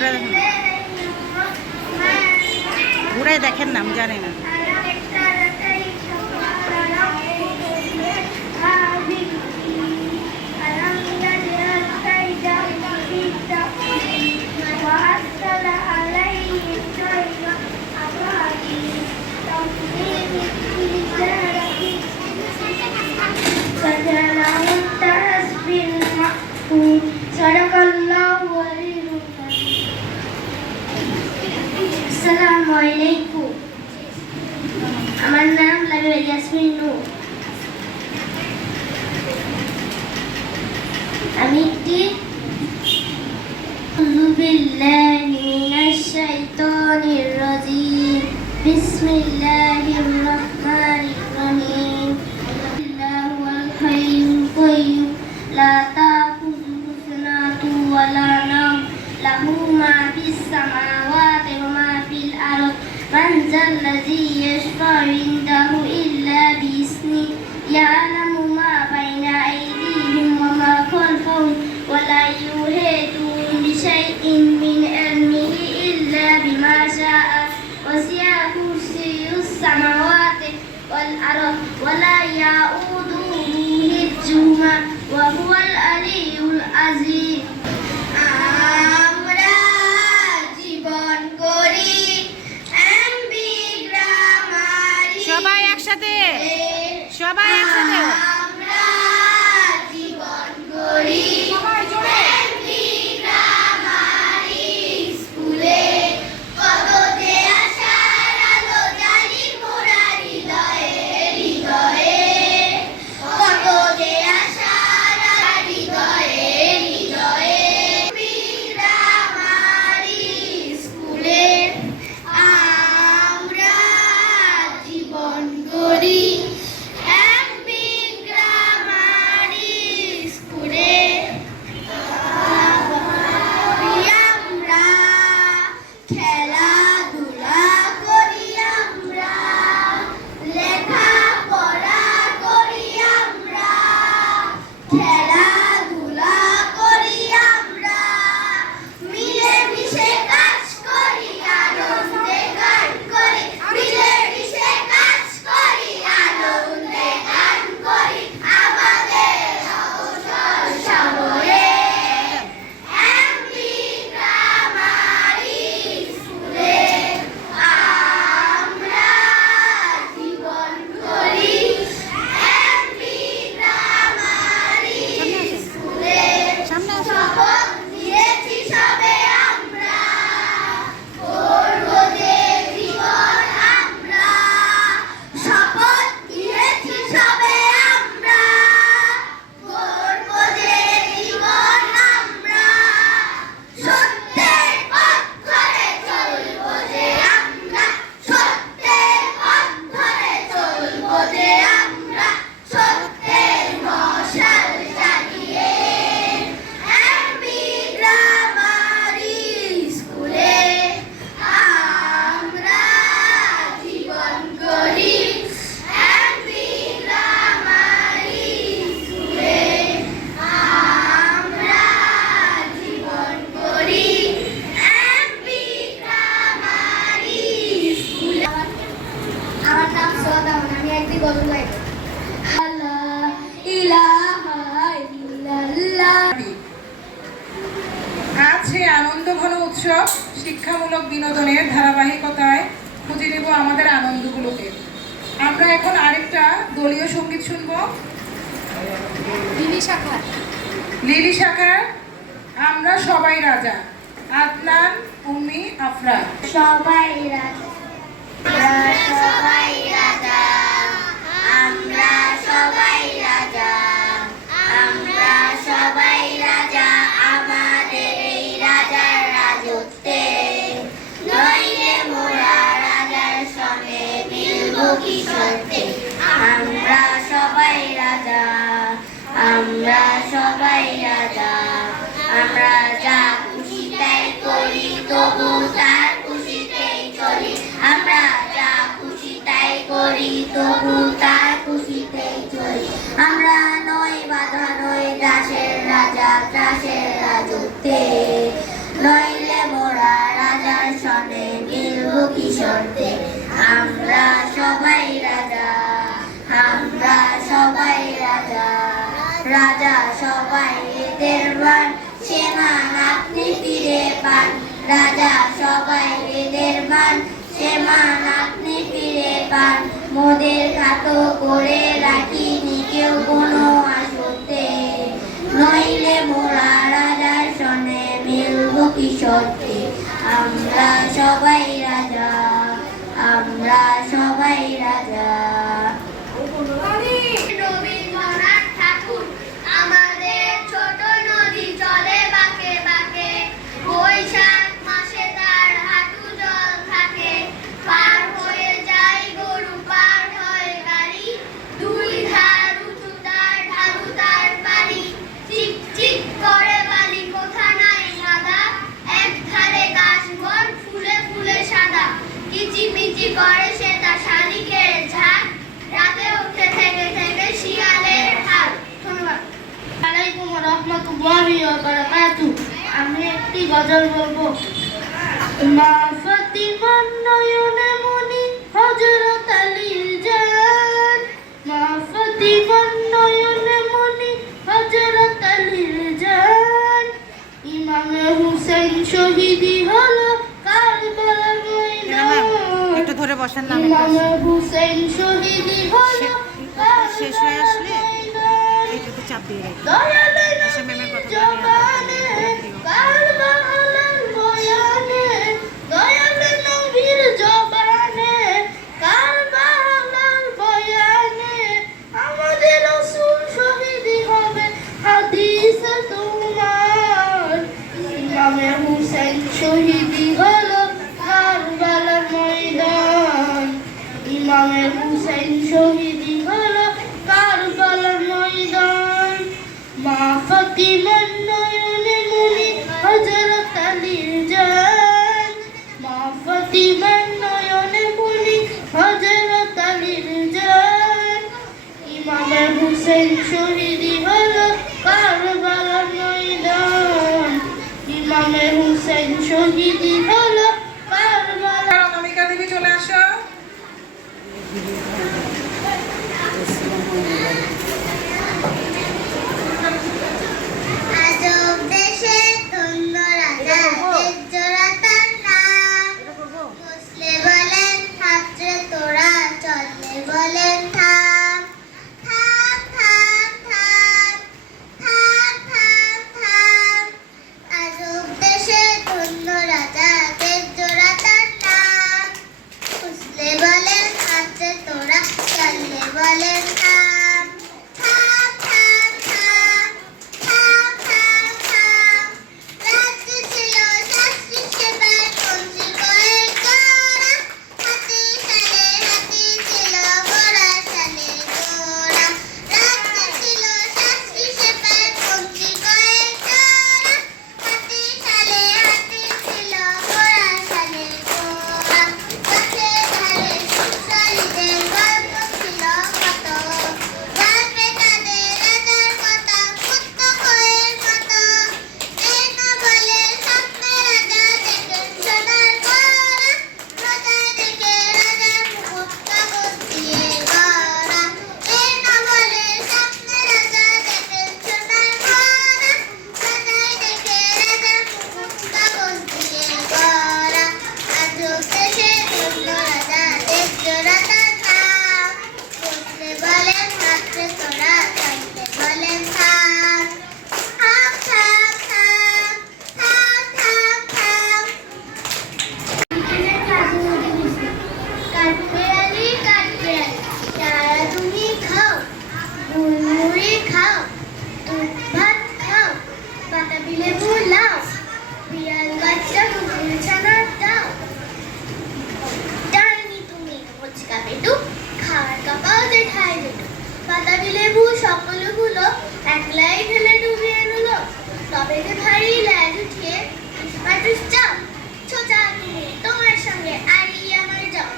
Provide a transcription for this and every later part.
ঘুরে দেখা Bismillahirrahmanirrahim. السماوات والأرض ولا يؤوده حفظهما وهو العلي العظيم আমরা জীবন সবাই একসাথে সবাই Yeah. আছে আনন্দ ঘন উৎসব শিক্ষামূলক বিনোদনের ধারাবাহিকতায় খুঁজে নেব আমাদের আনন্দগুলোকে। আমরা এখন আরেকটা দলীয় সংগীত শুনব। লিলি শাখার লিলি শাখার আমরা সবাই রাজা। আদনান উম্মি আফরা সবাই রাজা। সবাই রাজা। আমরা সবাই রাজা। আমরা সবাই কি সত্যে আমরা সবাই রাজা, আমরা সবাই রাজা। আমরা যা খুশি তাই করি, তবু তার খুশিতেই চলি। আমরা যা খুশি তাই করি, তবু তার খুশিতেই চলি। আমরা নই বাধা, নই দাসের রাজা, দাসের রাজত্বে। নইলে মোরা রাজার সনে মিলব কি শর্তে আমরা সবাই রাজা, আমরা সবাই রাজা। রাজা সবাই এদের বান সেমান আপনি ফিরে পান। রাজা সবাই এদের বান সেমান আপনি ফিরে পান। মোদের খাত করে রাখি কেউ কোনো আসতে। নইলে মোরা রাজার সনে মিলব কি সত্যি? আমরা সবাই রাজা। আমরা সবাই গজল বলব? মা ফাতিমার নয়নে মনি হযরত আলীর জান মা ফাতিমার নয়নে মনি হযরত আলীর জান ইমাম হুসেন শহীদি হল কারবালার ময়দান। একটু ধরে বসেন না ইমাম হুসেন শহীদি হলো শেষ হয়ে আসলে চাপ দিয়ে রাখি। খাও দুধ ভাত খাও বাতাবি লেবু লাও বিড়াল বাচ্চা কুকুর ছানা দাও। ডাইনি তুমি মোচকা পেটু খাওয়ার কাপাওতে ঠাই পেটু বাতাবি লেবু সকলগুলো একলাই ফেলে ডুবিয়ে নিল তবে যে ভারী ল্যাজ উঠিয়ে পাটুস যাও ছোটা তোমার সঙ্গে আরি আমার যাও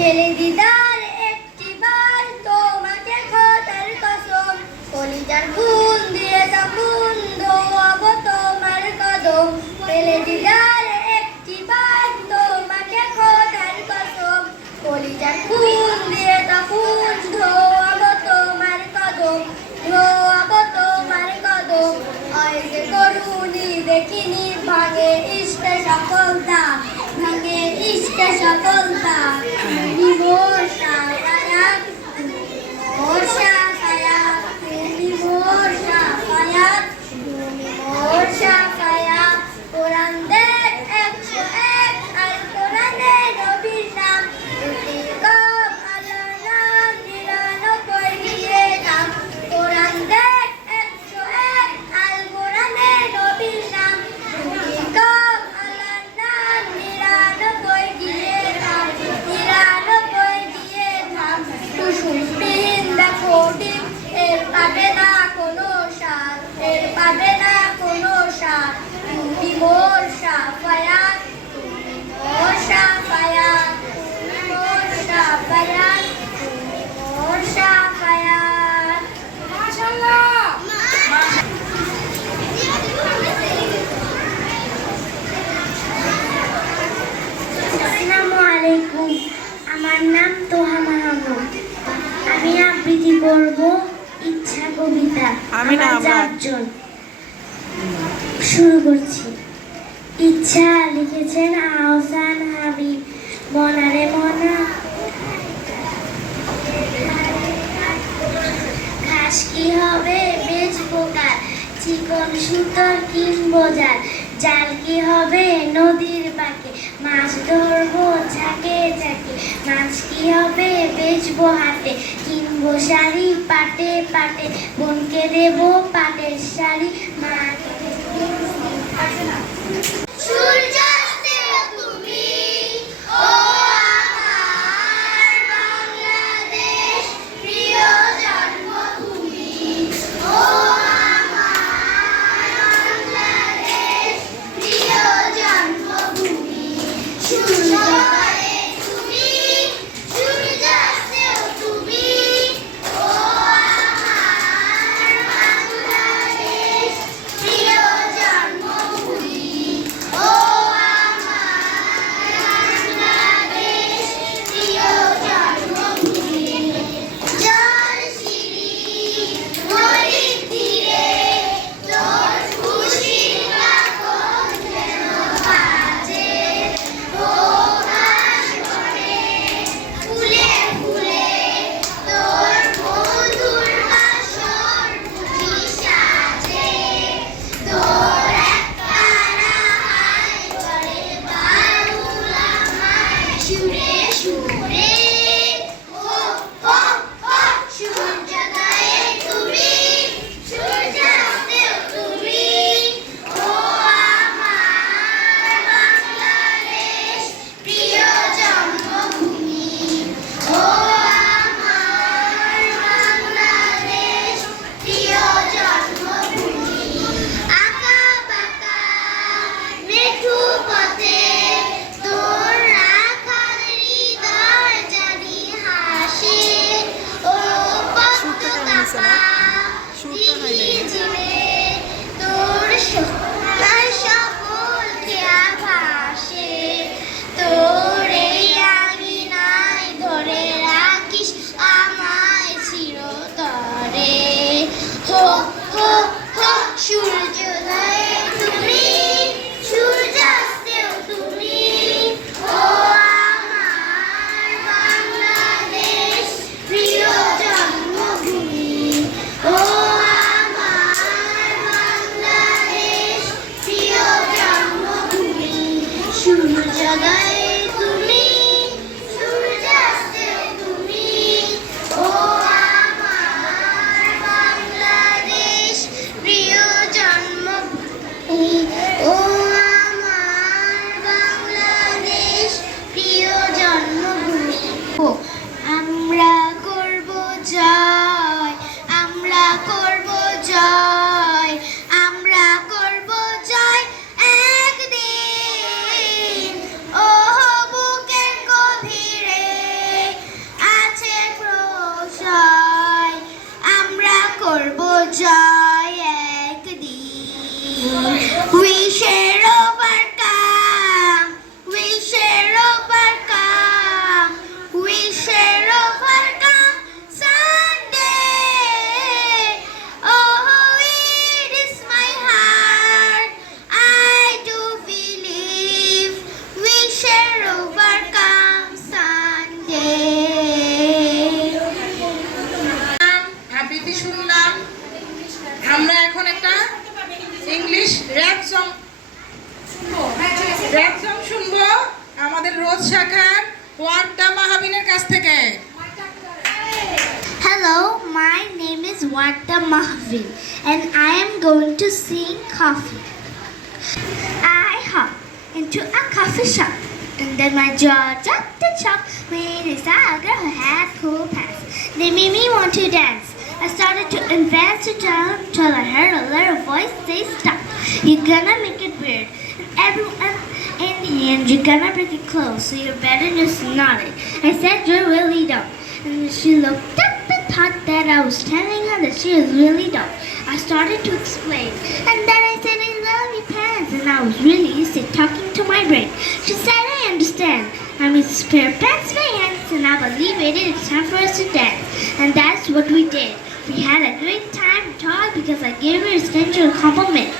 পেলে দিদার, একটি বার তোমাকে খোদার কসম, কলিজার ফুল দিয়ে তখন ধোয়াব তোমার কদম পেলে দিদার, একটি বার তোমাকে খোদার কসম, কলিজার ফুল দিয়ে তখন ধোয়াব তোমার কদম, ধোয়াব তোমার কদম আয় যে করুনি দেখিনি, ভাঙে ইষ্টে সকলতা, ভাঙে ইষ্টে সকলতা। তুমি আবৃত্তি ইচ্ছা কবিতা আমি না, চারজন শুরু করছি। ইচ্ছা লিখেছেন আহসান হাবিব। মনারে মনা। ঘাস কি হবে বেজ পোকার? চিকন সুতোর কিনবো জাল জাল কি হবে নদীর বাঁকে? মাছ ধরবো ঝাঁকে ঝাঁকে। মাছ কি হবে বেচবো হাটে শাড়ি পাটে পাটে বোনকে দেব পাটের শাড়ি মা সূর্যাস্তে আমাদের রোজ শাখার ওয়ার্ডা মাহাবিনের কাছ থেকে Hello, my name is Warta Mahvin and I am going to sing coffee. I hop into a coffee shop and then my jaw dropped the chop when I saw a girl who had cool pants. They made me want to dance. I started to advance to town till I heard a little voice say stop. You're gonna make it weird. Everyone in the end you're gonna break it close, so you better just nod it. I said you're really dumb. And she looked up and thought that I was telling her that she was really dumb. I started to explain. And then I said I love your pants and I was really used to talking to my brain. She said I understand. I'm a spare pants fans and I believe it is time for us to dance. And that's what we did. We had a great time talk because I gave her a central compliment.